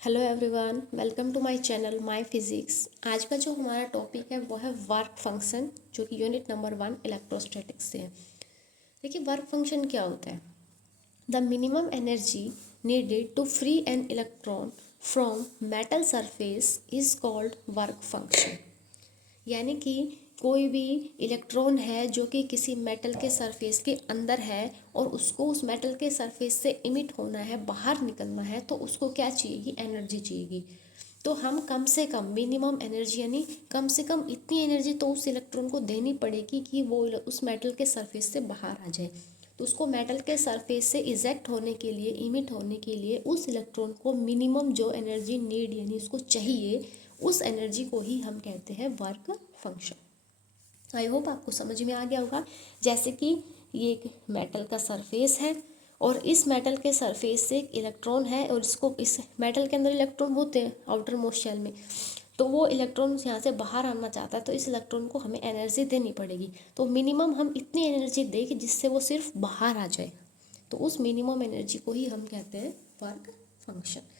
Hello everyone, welcome to my channel my physics. आज का जो हमारा टॉपिक है वो है वर्क फंक्शन, जो कि यूनिट नंबर 1 इलेक्ट्रोस्टैटिक्स से है। देखिए, वर्क फंक्शन क्या होता है। The minimum energy needed to free an electron from metal surface is called work function. यानी कि कोई भी इलेक्ट्रॉन है जो कि किसी मेटल के सरफेस के अंदर है और उसको उस मेटल के सरफेस से इमिट होना है, बाहर निकलना है, तो उसको क्या चाहिएगी? एनर्जी चाहिएगी। तो हम कम से कम मिनिमम एनर्जी यानी कम से कम इतनी एनर्जी तो उस इलेक्ट्रॉन को देनी पड़ेगी कि वो उस मेटल के सरफेस से बाहर आ जाए। तो उसको मेटल के सरफेस से इजेक्ट होने के लिए, इमिट होने के लिए उस इलेक्ट्रॉन को मिनिमम जो एनर्जी नीड यानी उसको चाहिए, उस एनर्जी को ही हम कहते हैं वर्क फंक्शन। आई होप आपको समझ में आ गया होगा। जैसे कि ये एक मेटल का सरफेस है और इस मेटल के सरफेस से एक इलेक्ट्रॉन है और इसको, इस मेटल के अंदर इलेक्ट्रॉन होते हैं आउटर मोस्ट शेल में, तो वो इलेक्ट्रॉन यहाँ से बाहर आना चाहता है, तो इस इलेक्ट्रॉन को हमें एनर्जी देनी पड़ेगी। तो मिनिमम हम इतनी एनर्जी दें कि जिससे वो सिर्फ बाहर आ जाए, तो उस मिनिमम एनर्जी को ही हम कहते हैं वर्क फंक्शन।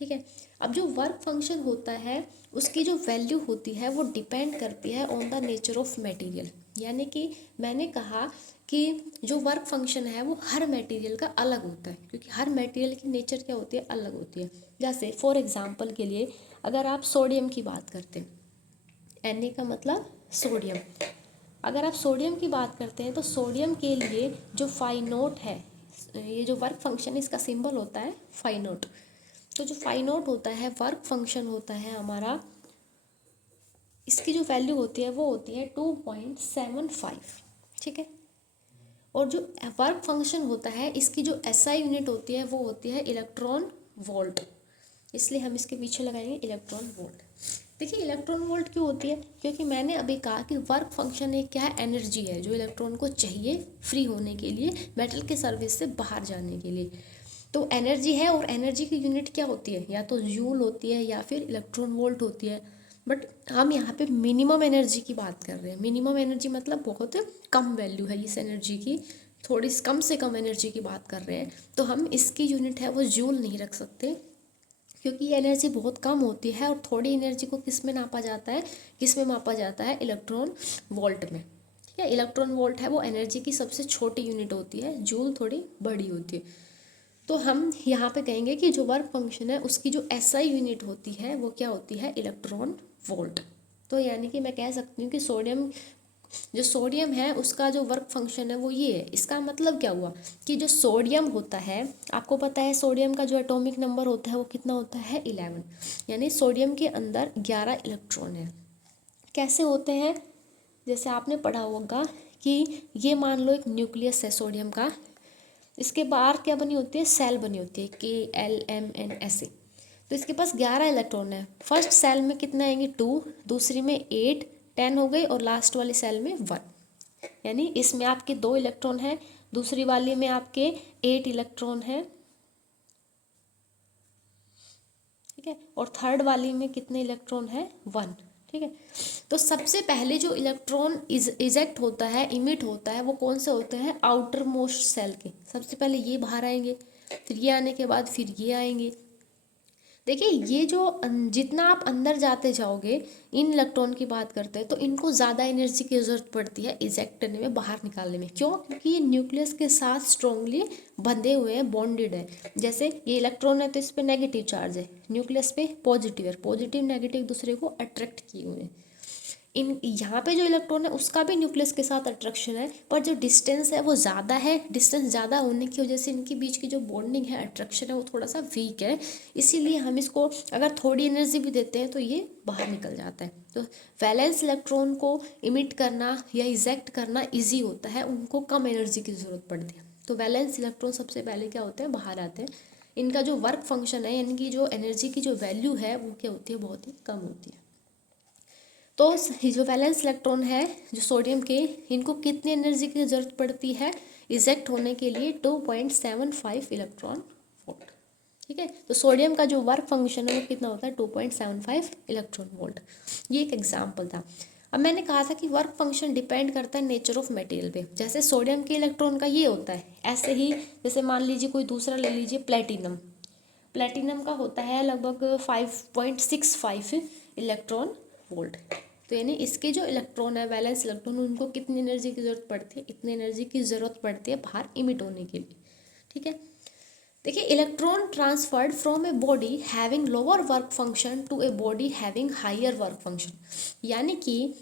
ठीक है। अब जो वर्क फंक्शन होता है उसकी जो वैल्यू होती है वो डिपेंड करती है on the nature of material. यानी कि मैंने कहा कि जो वर्क फंक्शन है वो हर मटेरियल का अलग होता है, क्योंकि हर मटेरियल की नेचर क्या होती है? अलग होती है। जैसे फॉर एग्जांपल के लिए अगर आप सोडियम की बात करते हैं, Na का मतलब सोडियम। अगर आप सोडियम की बात करते हैं तो सोडियम के लिए जो फाई नोट है, ये जो वर्क फंक्शन, इसका सिंबल होता है फाई नोट। तो जो फाई नोट होता है वर्क फंक्शन होता है हमारा, इसकी जो वैल्यू होती है वो होती है 2.75। ठीक है। और जो वर्क फंक्शन होता है इसकी जो एसआई यूनिट होती है वो होती है इलेक्ट्रॉन वोल्ट, इसलिए हम इसके पीछे लगाएंगे इलेक्ट्रॉन वोल्ट। देखिए, इलेक्ट्रॉन वोल्ट क्यों होती है? क्योंकि मैंने अभी कहा कि वर्क फंक्शन एक क्या है? एनर्जी है जो इलेक्ट्रॉन को चाहिए फ्री होने के लिए, मेटल के सरफेस से बाहर जाने के लिए। तो एनर्जी है और एनर्जी की यूनिट क्या होती है? या तो जूल होती है या फिर इलेक्ट्रॉन वोल्ट होती है। बट हम यहाँ पे मिनिमम एनर्जी की बात कर रहे हैं। मिनिमम एनर्जी मतलब बहुत कम वैल्यू है इस एनर्जी की, थोड़ी कम से कम एनर्जी की बात कर रहे हैं। तो हम इसकी यूनिट है वो जूल नहीं रख सकते, क्योंकि ये एनर्जी बहुत कम होती है। और थोड़ी एनर्जी को किस में नापा जाता है? किस में मापा जाता है? इलेक्ट्रॉन वोल्ट में। ठीक है। इलेक्ट्रॉन वोल्ट है वो एनर्जी की सबसे छोटी यूनिट होती है, जूल थोड़ी बड़ी होती है। तो हम यहाँ पे कहेंगे कि जो वर्क फंक्शन है उसकी जो एसआई यूनिट होती है वो क्या होती है? Electron volt. तो यानी कि मैं कह सकती हूँ कि जो सोडियम है उसका जो वर्क फंक्शन है वो ये है। इसका मतलब क्या हुआ कि जो सोडियम होता है, आपको पता है सोडियम का जो एटॉमिक नंबर होता है वो कितना होता है? 11। यानी सोडियम के अंदर 11 इलेक्ट्रॉन है। कैसे होते हैं? जैसे आपने पढ़ा होगा कि ये मान लो एक न्यूक्लियस है सोडियम का, इसके बाहर क्या बनी होती है? सेल बनी होती है, KLMN ऐसे। तो इसके पास 11 इलेक्ट्रॉन है। फर्स्ट सेल में कितना आएंगे? 2, दूसरी में 8, 10 हो गई, और लास्ट वाली सेल में 1। यानी इसमें आपके 2 इलेक्ट्रॉन है, दूसरी वाली में आपके 8 इलेक्ट्रॉन है। ठीक है। और थर्ड वाली में कितने इलेक्ट्रॉन है? 1। ठीक है। तो सबसे पहले जो इलेक्ट्रॉन इजेक्ट होता है, इमिट होता है, वो कौन से होते हैं? आउटर मोस्ट सेल के। सबसे पहले ये बाहर आएंगे, फिर ये आने के बाद फिर ये आएंगे। देखिए, ये जो जितना आप अंदर जाते जाओगे, इन इलेक्ट्रॉन की बात करते हैं तो इनको ज़्यादा एनर्जी की ज़रूरत पड़ती है इजेक्ट करने में, बाहर निकालने में। क्यों? क्योंकि ये न्यूक्लियस के साथ स्ट्रांगली बंधे हुए हैं, बॉन्डेड है। जैसे ये इलेक्ट्रॉन है तो इस पर नेगेटिव चार्ज है, न्यूक्लियस पे पॉजिटिव है, पॉजिटिव नेगेटिव एक दूसरे को अट्रैक्ट किए हुए हैं। इन यहाँ पे जो इलेक्ट्रॉन है उसका भी न्यूक्लियस के साथ अट्रैक्शन है, पर जो डिस्टेंस है वो ज़्यादा है। डिस्टेंस ज़्यादा होने की वजह से इनके बीच की जो बॉन्डिंग है, अट्रैक्शन है, वो थोड़ा सा वीक है। इसीलिए हम इसको अगर थोड़ी एनर्जी भी देते हैं तो ये बाहर निकल जाता है। तो वैलेंस इलेक्ट्रॉन को इमिट करना या इजेक्ट करना ईजी होता है, उनको कम एनर्जी की ज़रूरत पड़ती है। तो वैलेंस इलेक्ट्रॉन सबसे पहले क्या होते हैं? बाहर आते हैं। इनका जो वर्क फंक्शन है, यानी कि जो एनर्जी की जो वैल्यू है वो क्या होती है? बहुत ही कम होती है। तो जो वैलेंस इलेक्ट्रॉन है जो सोडियम के, इनको कितनी एनर्जी की ज़रूरत पड़ती है इजेक्ट होने के लिए? 2.75 इलेक्ट्रॉन वोल्ट। ठीक है। तो सोडियम का जो वर्क फंक्शन है वो कितना होता है? 2.75 इलेक्ट्रॉन वोल्ट। ये एक एग्जाम्पल था। अब मैंने कहा था कि वर्क फंक्शन डिपेंड करता है नेचर ऑफ मटेरियल पे। जैसे सोडियम के इलेक्ट्रॉन का ये होता है, ऐसे ही जैसे मान लीजिए कोई दूसरा ले लीजिए, प्लेटिनम। प्लेटिनम का होता है लगभग 5.65 इलेक्ट्रॉन वोल्ट। तो यानी इसके जो इलेक्ट्रॉन है, वैलेंस इलेक्ट्रॉन, उनको कितनी एनर्जी की ज़रूरत पड़ती है, इतनी एनर्जी की ज़रूरत पड़ती है बाहर इमिट होने के लिए। ठीक है, देखिए, electron transferred from a body having lower work function to a body having higher work function. यानी कि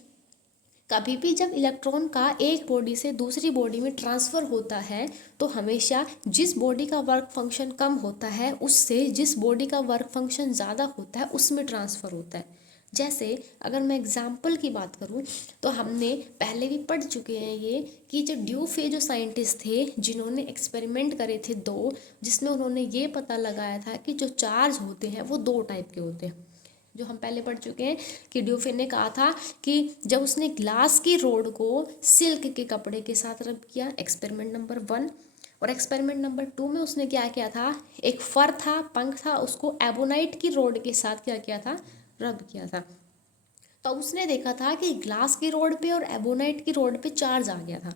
कभी भी जब इलेक्ट्रॉन का एक बॉडी से दूसरी बॉडी में ट्रांसफ़र होता है तो हमेशा जिस बॉडी का वर्क फंक्शन कम होता है उससे जिस बॉडी का वर्क फंक्शन ज़्यादा होता है उसमें ट्रांसफ़र होता है। जैसे अगर मैं एग्जाम्पल की बात करूं तो हमने पहले भी पढ़ चुके हैं ये कि जो ड्यूफे जो साइंटिस्ट थे जिन्होंने एक्सपेरिमेंट करे थे दो, जिसमें उन्होंने ये पता लगाया था कि जो चार्ज होते हैं वो दो टाइप के होते हैं। जो हम पहले पढ़ चुके हैं कि ड्यूफे ने कहा था कि जब उसने ग्लास की रोड को सिल्क के कपड़े के साथ रब किया, एक्सपेरिमेंट नंबर 1, और एक्सपेरिमेंट नंबर 2 में उसने क्या किया था, एक फर था, पंख था, उसको एबोनाइट की रोड के साथ क्या किया था, रब किया था। तो उसने देखा था कि ग्लास की रोड पे और एबोनाइट की रोड पे चार्ज आ गया था,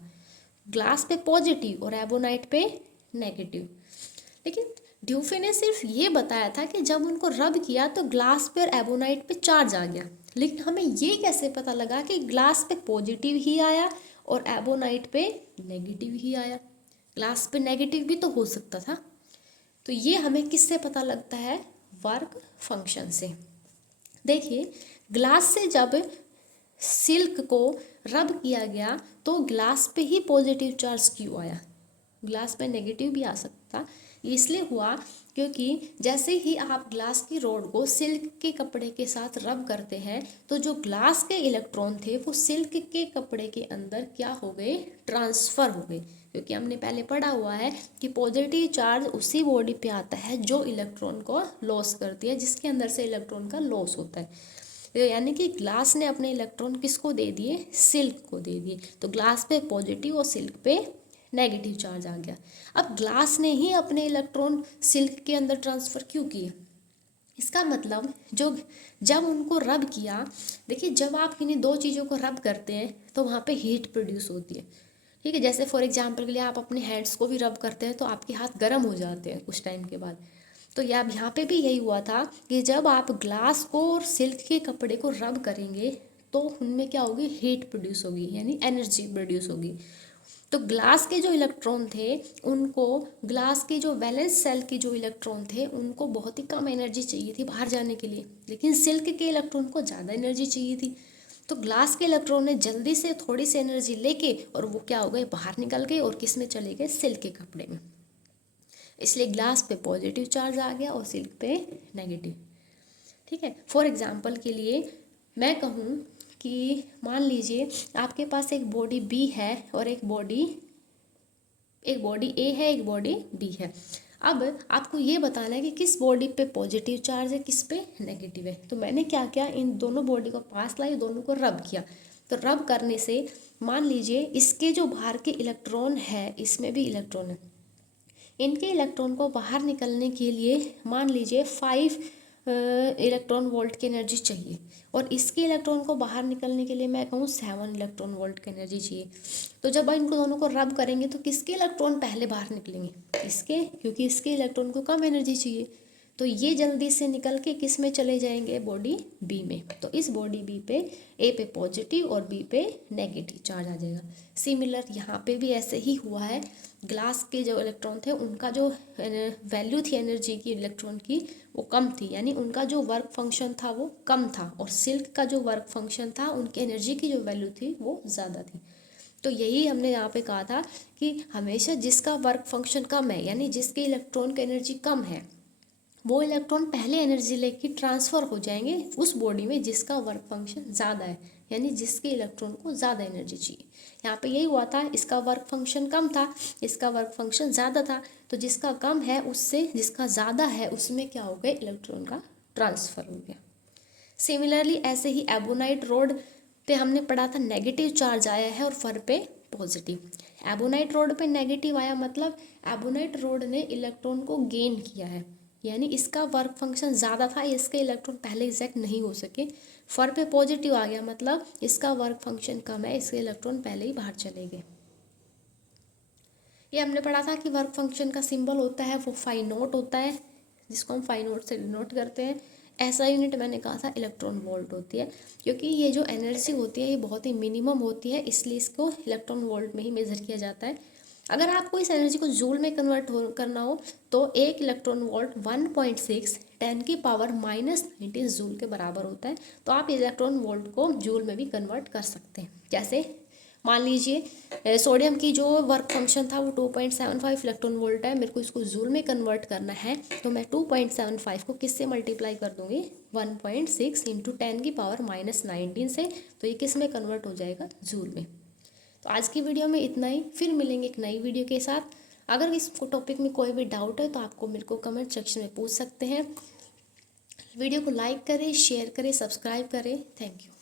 ग्लास पे पॉजिटिव और एबोनाइट पे नेगेटिव। लेकिन ड्यूफे ने सिर्फ ये बताया था कि जब उनको रब किया तो ग्लास पे और एबोनाइट पे चार्ज आ गया, लेकिन हमें ये कैसे पता लगा कि ग्लास पे पॉजिटिव ही आया और एबोनाइट पे नेगेटिव ही आया। ग्लास पे नेगेटिव भी तो हो सकता था। तो ये हमें किससे पता लगता है, वर्क फंक्शन से। देखिए, ग्लास से जब सिल्क को रब किया गया तो ग्लास पे ही पॉजिटिव चार्ज क्यों आया, ग्लास पे नेगेटिव भी आ सकता। इसलिए हुआ क्योंकि जैसे ही आप ग्लास की रोड को सिल्क के कपड़े के साथ रब करते हैं तो जो ग्लास के इलेक्ट्रॉन थे वो सिल्क के कपड़े के अंदर क्या हो गए, ट्रांसफ़र हो गए। क्योंकि हमने पहले पढ़ा हुआ है कि पॉजिटिव चार्ज उसी बॉडी पे आता है जो इलेक्ट्रॉन को लॉस करती है, जिसके अंदर से इलेक्ट्रॉन का लॉस होता है। तो यानी कि ग्लास ने अपने इलेक्ट्रॉन किसको दे दिए, सिल्क को दे दिए। तो ग्लास पे पॉजिटिव और सिल्क पे नेगेटिव चार्ज आ गया। अब ग्लास ने ही अपने इलेक्ट्रॉन सिल्क के अंदर ट्रांसफ़र क्यों किए, इसका मतलब जो जब उनको रब किया, देखिए जब आप किन्हीं दो चीज़ों को रब करते हैं तो वहाँ पे हीट प्रोड्यूस होती है। ठीक है, जैसे फॉर एग्जांपल के लिए आप अपने हैंड्स को भी रब करते हैं तो आपके हाथ गर्म हो जाते हैं कुछ टाइम के बाद। तो यहाँ पे भी यही हुआ था कि जब आप ग्लास को और सिल्क के कपड़े को रब करेंगे तो उनमें क्या होगी, हीट प्रोड्यूस होगी, यानी एनर्जी प्रोड्यूस होगी। तो ग्लास के जो इलेक्ट्रॉन थे उनको, ग्लास के जो वैलेंस सेल के जो इलेक्ट्रॉन थे उनको बहुत ही कम एनर्जी चाहिए थी बाहर जाने के लिए, लेकिन सिल्क के इलेक्ट्रॉन को ज़्यादा एनर्जी चाहिए थी। तो ग्लास के इलेक्ट्रॉन ने जल्दी से थोड़ी सी एनर्जी लेके और वो क्या हो गए, बाहर निकल गए और किस में चले गए, सिल्क के कपड़े में। इसलिए ग्लास पे पॉजिटिव चार्ज आ गया और सिल्क पे नेगेटिव। ठीक है, फॉर एग्जांपल के लिए मैं कहूँ कि मान लीजिए आपके पास एक बॉडी बी है और एक बॉडी ए है, एक बॉडी बी है। अब आपको ये बताना है कि किस बॉडी पे पॉजिटिव चार्ज है, किस पे नेगेटिव है। तो मैंने क्या किया, इन दोनों बॉडी को पास लाई, दोनों को रब किया। तो रब करने से मान लीजिए इसके जो बाहर के इलेक्ट्रॉन है, इसमें भी इलेक्ट्रॉन है, इनके इलेक्ट्रॉन को बाहर निकलने के लिए मान लीजिए 5 इलेक्ट्रॉन वोल्ट की एनर्जी चाहिए, और इसके इलेक्ट्रॉन को बाहर निकलने के लिए मैं कहूँ 7 इलेक्ट्रॉन वोल्ट की एनर्जी चाहिए। तो जब इनको दोनों को रब करेंगे तो किसके इलेक्ट्रॉन पहले बाहर निकलेंगे, इसके, क्योंकि इसके इलेक्ट्रॉन को कम एनर्जी चाहिए। तो ये जल्दी से निकल के किस में चले जाएंगे, बॉडी बी में। तो इस बॉडी बी पे ए पे पॉजिटिव और बी पे नेगेटिव चार्ज आ जाएगा। सिमिलर यहाँ पे भी ऐसे ही हुआ है। ग्लास के जो इलेक्ट्रॉन थे उनका जो वैल्यू थी एनर्जी की इलेक्ट्रॉन की वो कम थी, यानी उनका जो वर्क फंक्शन था वो कम था, और सिल्क का जो वर्क फंक्शन था, उनकी एनर्जी की जो वैल्यू थी वो ज़्यादा थी। तो यही हमने यहाँ पे कहा था कि हमेशा जिसका वर्क फंक्शन कम है, यानी जिसके इलेक्ट्रॉन की एनर्जी कम है, वो इलेक्ट्रॉन पहले एनर्जी लेके ट्रांसफ़र हो जाएंगे उस बॉडी में जिसका वर्क फंक्शन ज़्यादा है, यानी जिसके इलेक्ट्रॉन को ज़्यादा एनर्जी चाहिए। यहाँ पे यही हुआ था, इसका वर्क फंक्शन कम था, इसका वर्क फंक्शन ज़्यादा था। तो जिसका कम है उससे जिसका ज़्यादा है उसमें क्या हो गया, इलेक्ट्रॉन का ट्रांसफ़र हो गया। सिमिलरली ऐसे ही एबोनाइट रोड पे हमने पढ़ा था नेगेटिव चार्ज आया है और फर पे पॉजिटिव। एबोनाइट रोड पे नेगेटिव आया मतलब एबोनाइट रोड ने इलेक्ट्रॉन को गेन किया है, यानी इसका वर्क फंक्शन ज़्यादा था, इसके इलेक्ट्रॉन पहले इजेक्ट नहीं हो सके। फर पे पॉजिटिव आ गया मतलब इसका वर्क फंक्शन कम है, इसके इलेक्ट्रॉन पहले ही बाहर चले गए। ये हमने पढ़ा था कि वर्क फंक्शन का सिंबल होता है वो फाई नॉट होता है। जिसको हम 5 नोट से डिनोट करते हैं। ऐसा यूनिट मैंने कहा था इलेक्ट्रॉन वोल्ट होती है, क्योंकि ये जो एनर्जी होती है ये बहुत ही मिनिमम होती है, इसलिए इसको इलेक्ट्रॉन वोल्ट में ही मेज़र किया जाता है। अगर आपको इस एनर्जी को जूल में कन्वर्ट करना हो तो 1 इलेक्ट्रॉन वोल्ट 1.6 10⁻⁻⁹ जूल के बराबर होता है। तो आप इलेक्ट्रॉन वोल्ट को जूल में भी कन्वर्ट कर सकते हैं। जैसे मान लीजिए सोडियम की जो वर्क फंक्शन था वो 2.75 इलेक्ट्रॉन वोल्ट है, मेरे को इसको जूल में कन्वर्ट करना है, तो मैं 2.75 को किससे मल्टीप्लाई कर दूंगी, 1.6 इंटू 10⁻⁻⁹ से, तो ये किस में कन्वर्ट हो जाएगा, जूल में। तो आज की वीडियो में इतना ही, फिर मिलेंगे एक नई वीडियो के साथ। अगर इस टॉपिक में कोई भी डाउट है तो आपको मेरे को कमेंट सेक्शन में पूछ सकते हैं। वीडियो को लाइक करें, शेयर करें, सब्सक्राइब करें। Thank you.